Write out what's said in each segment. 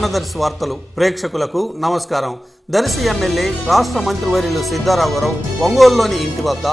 మనదర్శి వార్తలు ప్రేక్షకులకు నమస్కారం. దర్శి ఎమ్మెల్యే రాష్ట్ర మంత్రివర్యులు సిద్ధారాఘవరావు ఒంగోలులోని ఇంటి వద్ద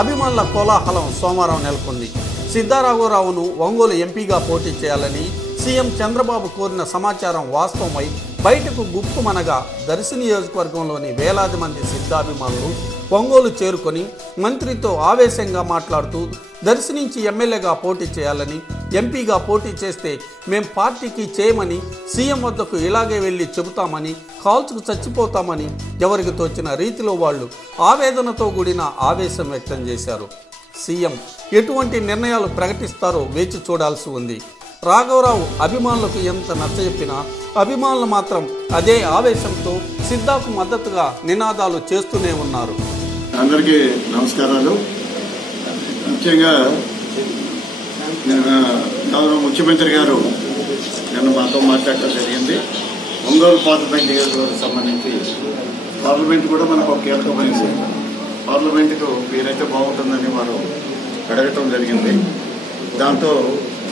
అభిమానుల కోలాహలం సోమవారం నెలకొంది. సిద్ధారాఘవరావును ఒంగోలు ఎంపీగా పోటీ చేయాలని సీఎం చంద్రబాబు కోరిన సమాచారం వాస్తవమై బయటకు గుప్పుమనగా దర్శి నియోజకవర్గంలోని వేలాది మంది సిద్ధాభిమానులు ఒంగోలు చేరుకొని మంత్రితో ఆవేశంగా మాట్లాడుతూ దర్శి నుంచి ఎమ్మెల్యేగా పోటీ చేయాలని, ఎంపీగా పోటీ చేస్తే మేం పార్టీకి చేయమని, సీఎం వద్దకు ఇలాగే వెళ్ళి చెబుతామని, కాల్చుకు చచ్చిపోతామని ఎవరికి తోచిన రీతిలో వాళ్ళు ఆవేదనతో కూడిన ఆవేశం వ్యక్తం చేశారు. సీఎం ఎటువంటి నిర్ణయాలు ప్రకటిస్తారో వేచి చూడాల్సి ఉంది. రాఘవరావు అభిమానులకు ఎంత నచ్చజెప్పినా అభిమానులు మాత్రం అదే ఆవేశంతో సిద్ధాకు మద్దతుగా నినాదాలు చేస్తూనే ఉన్నారు. అందరికీ నమస్కారాలు. ముఖ్యంగా గౌరవ ముఖ్యమంత్రి గారు నిన్న మాతో మాట్లాడటం జరిగింది. ఒంగోలు పార్లమెంట్ నియోజకవర్గం సంబంధించి పార్లమెంట్ కూడా మనకు ఒక కీలకమైనది. పార్లమెంటుకు పేరైతే బాగుంటుందని వారు అడగటం జరిగింది. దాంతో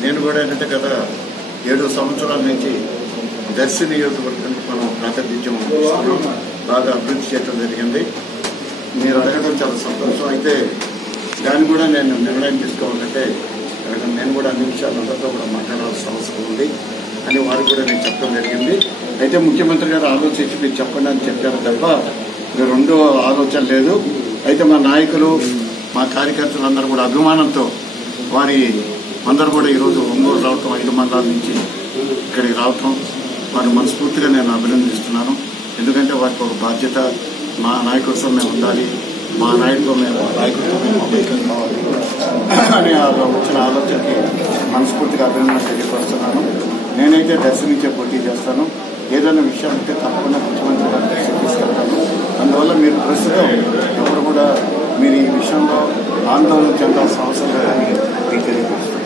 నేను కూడా ఏంటంటే గత 7 సంవత్సరాల నుంచి దర్శి నియోజకవర్గానికి మనం ప్రాతినిధ్యం బాగా అభివృద్ధి చేయడం జరిగింది. మీరు అడగడం చాలా సంతోషం. అయితే దాన్ని కూడా నేను నిర్ణయం తీసుకోవాలంటే నేను కూడా అన్ని విషయాలు అందరితో కూడా మాట్లాడాల్సిన అవసరం ఉంది అని వారికి కూడా నేను చెప్పడం జరిగింది. అయితే ముఖ్యమంత్రి గారు ఆలోచించి మీరు చెప్పండి అని చెప్పారు తప్ప మీరు రెండో ఆలోచన లేదు. అయితే మా నాయకులు, మా కార్యకర్తలందరూ కూడా అభిమానంతో వారి అందరూ కూడా ఈరోజు ఒంగోలు రావటం, 5 మండలాల నుంచి ఇక్కడికి రావటం వారిని మనస్ఫూర్తిగా నేను అభినందిస్తున్నాను. ఎందుకంటే వారికి ఒక బాధ్యత, మా నాయకుడితో మేము ఉండాలి, మా నాయకుడితో మేము ఐక్యం కావాలి అని వచ్చిన ఆలోచనకి మనస్ఫూర్తిగా అభినందన తెలియపరుస్తున్నాను. నేనైతే దర్శి నుంచే పోటీ చేస్తాను. ఏదైనా విషయం ఉంటే తప్పకుండా ముఖ్యమంత్రి గారి దృష్టికి తీసుకెళ్తాను. అందువల్ల మీరు ప్రస్తుతం ఎవరు కూడా మీరు ఈ విషయంలో ఆందోళన చెందాల్సిన అవసరం లేదని మీకు తెలియపరుస్తున్నాను.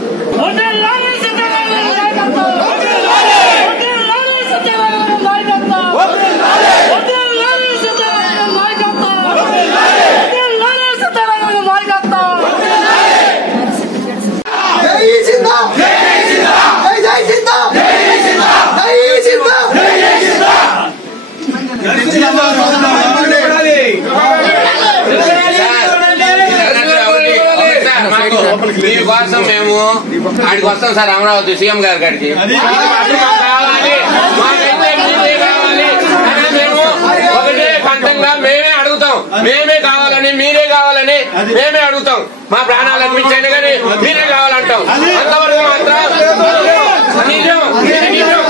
మీకోసం మేము ఆడికి వస్తాం సార్, అమరావతి సీఎం గారి కాడికి. మేము ఒకటే కంఠంగా మేమే అడుగుతాం, మేమే కావాలని, మీరే కావాలని మేమే అడుగుతాం. మా ప్రాణాలు అనిపించండి కానీ మీరే కావాలంటాం. అంతవరకు మాత్రం నిజం నిజం.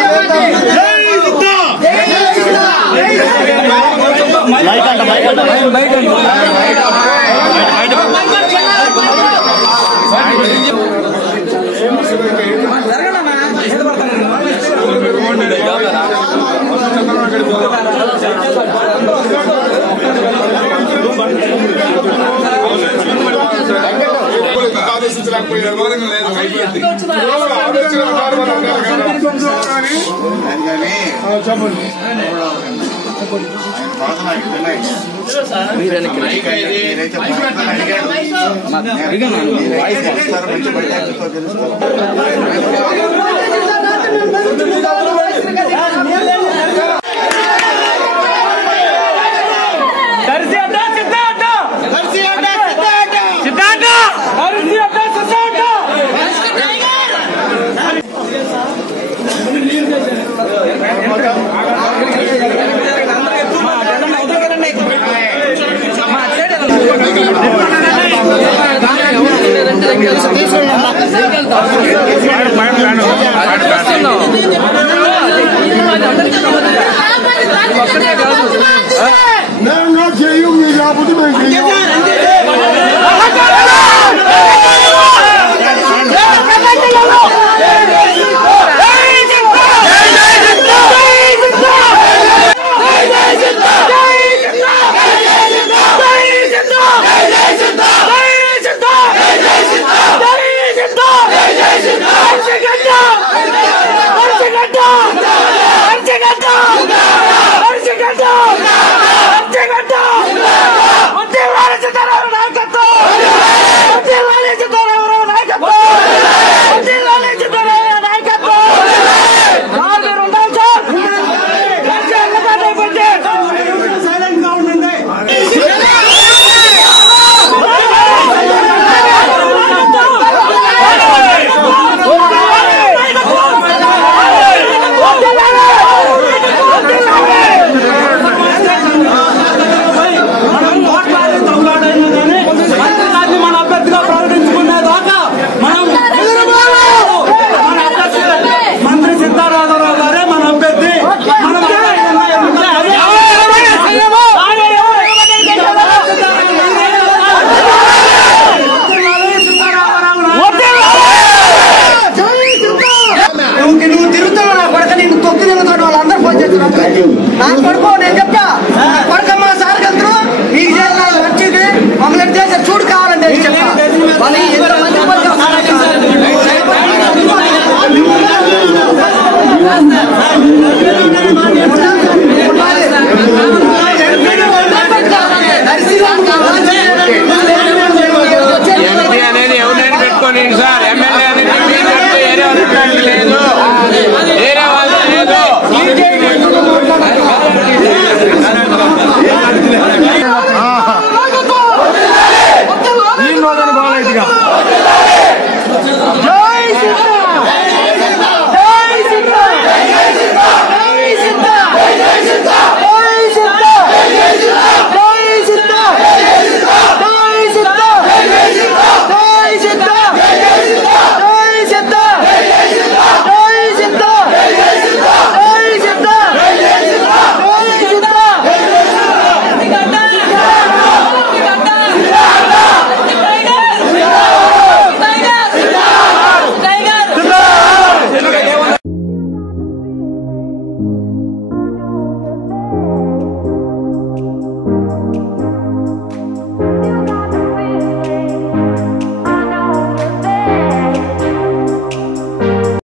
నేను చేయు మీరు